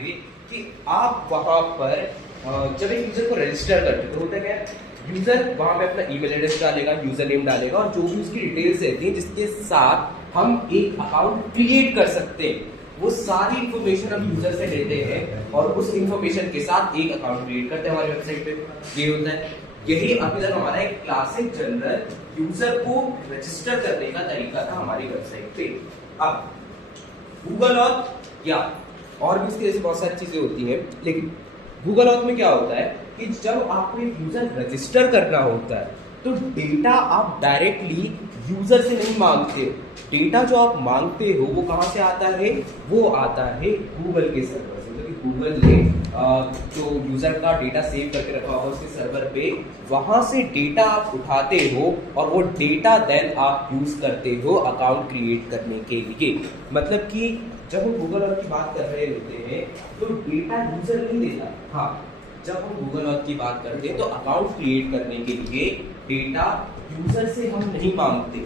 आगे कि आप वहां पर जब एक यूजर को रजिस्टर करते हो तो होता क्या है, यूजर वहां पे अपना ईमेल एड्रेस डालेगा, यूजर नेम डालेगा और जो भी उसकी डिटेल्स रहती है जिसके साथ हम एक अकाउंट क्रिएट कर सकते हैं, वो सारी इंफॉर्मेशन हम यूजर से लेते हैं और उस इंफॉर्मेशन के साथ एक अकाउंट क्रिएट करते हैं हमारी वेबसाइट पे। ये होता है, यही अभी तक हमारा एक क्लासिक जनरल यूजर को रजिस्टर करने का तरीका था हमारी वेबसाइट पे। अब गूगल ऑथ या और भी इसके जैसे बहुत सारी चीजें होती हैं, लेकिन गूगल ऑथ में क्या होता है कि जब आपको एक यूजर रजिस्टर करना होता है तो डेटा आप डायरेक्टली यूजर से नहीं मांगते हो। डेटा जो आप मांगते हो वो कहां से आता है, वो आता है गूगल के सर्वर से, क्योंकि गूगल ने जो यूजर का डेटा सेव करके रखा हुआ उसके सर्वर पे, वहां से डेटा आप उठाते हो और वो डेटा देन आप यूज करते हो अकाउंट क्रिएट करने के लिए। मतलब कि जब हम गूगल ऑथ की बात कर रहे होते हैं तो डेटा यूजर नहीं देता। हाँ, जब हम गूगल ऑथ की बात करते हैं तो अकाउंट क्रिएट करने के लिए डेटा यूजर से हम नहीं मांगते,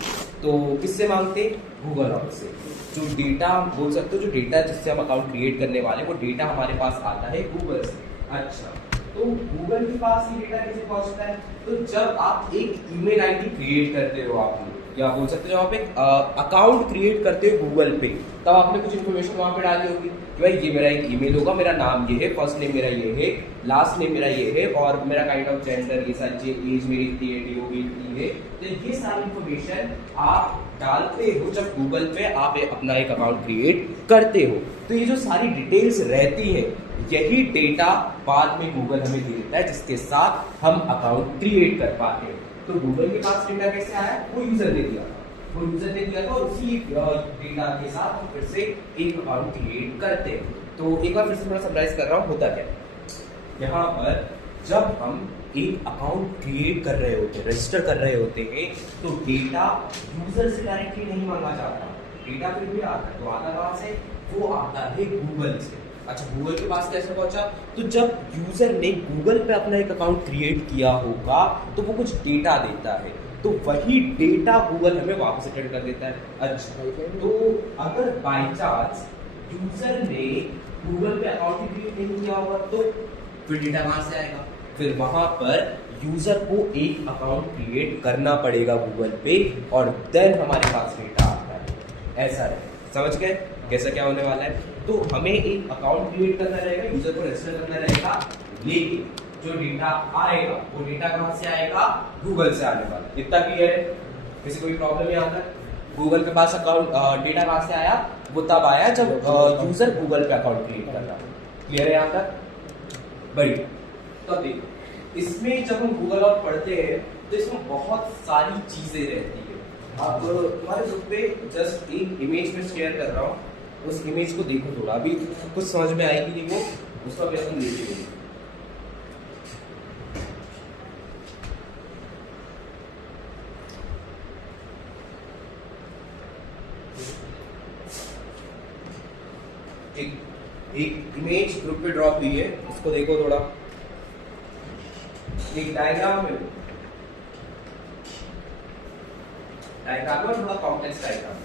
तो किससे मांगते, गूगल ऑथ से। जो डेटा हम बोल सकते हो, जो डेटा जिससे हम अकाउंट क्रिएट करने वाले, वो डेटा हमारे पास आता है गूगल से। अच्छा, तो गूगल के पास ये डेटा कैसे पहुंचता है, तो जब आप एक ईमेल आईडी क्रिएट करते हो, आपने या बोल सकते हो जब आप एक अकाउंट क्रिएट करते हो गूगल पे, तब आपने कुछ इन्फॉर्मेशन वहां पे डाली होगी कि भाई ये मेरा एक ईमेल होगा, मेरा नाम ये है, फर्स्ट नेम मेरा ये है, लास्ट नेम मेरा ये है और मेरा काइंड ऑफ जेंडर, ये सारी एज मेरी इतनी है, डीओबी इतनी है। तो ये सारी इन्फॉर्मेशन आप डालते हो जब गूगल पे आप अपना एक अकाउंट क्रिएट करते हो। तो ये जो सारी डिटेल्स रहती है, यही डेटा बाद में गूगल हमें दे देता है जिसके साथ हम अकाउंट क्रिएट कर पाते हैं। तो गूगल के पास डेटा कैसे आया, वो यूजर ने दिया था, वो यूजर ने दिया था और उसी डेटा के साथ हम फिर से एक अकाउंट क्रिएट करते हैं। तो एक बार फिर से थोड़ा समराइज कर रहा हूँ, होता क्या है यहाँ पर, जब हम एक अकाउंट क्रिएट कर रहे होते हैं, रजिस्टर कर रहे होते हैं, तो डेटा यूजर से डायरेक्टली नहीं मांगा जाता, डेटा फिर भी आता है, तो आता कहाँ से, वो आता है गूगल से। अच्छा, गूगल के पास कैसे पहुंचा, तो जब यूजर ने गूगल पे अपना एक अकाउंट क्रिएट किया होगा तो वो कुछ डेटा देता है, तो वही डेटा गूगल हमें वापस रिटर्न कर देता है। अच्छा, तो अगर बाय चांस यूजर ने गूगल पे अकाउंट क्रिएट नहीं किया होगा तो फिर डेटा कहां से आएगा, फिर वहां पर यूजर को एक अकाउंट क्रिएट करना पड़ेगा गूगल पे और देन हमारे पास डेटा आता है। ऐसा है, समझ गए कैसा क्या होने वाला है। तो हमें एक अकाउंट क्रिएट करना रहेगा, यूजर को रजिस्टर करना रहेगा, लेकिन जो डेटा आएगा वो डेटा कहां से आएगा, गूगल से आने वाला है। इतना क्लियर है, किसी कोई प्रॉब्लम यहाँ तक, गूगल के पास अकाउंट डेटा कहां से आया, वो तब आया जब यूजर गूगल पे अकाउंट क्रिएट कर रहा है। क्लियर है यहाँ तक, बढ़िया। तो देखो, इसमें जब हम गूगल ऑथ पढ़ते हैं तो इसमें बहुत सारी चीजें रहती है। अब तुम्हारे ग्रुप पे जस्ट एक इमेज में शेयर कर रहा हूँ, उस इमेज को देखो, थोड़ा अभी कुछ समझ में आएगी नहीं, वो उसका भी हम देखेंगे। एक इमेज ग्रुप पे ड्रॉप हुई है, उसको देखो थोड़ा, एक डायग्राम में, डायग्राम में थोड़ा कॉम्प्लेक्स डायग्राम।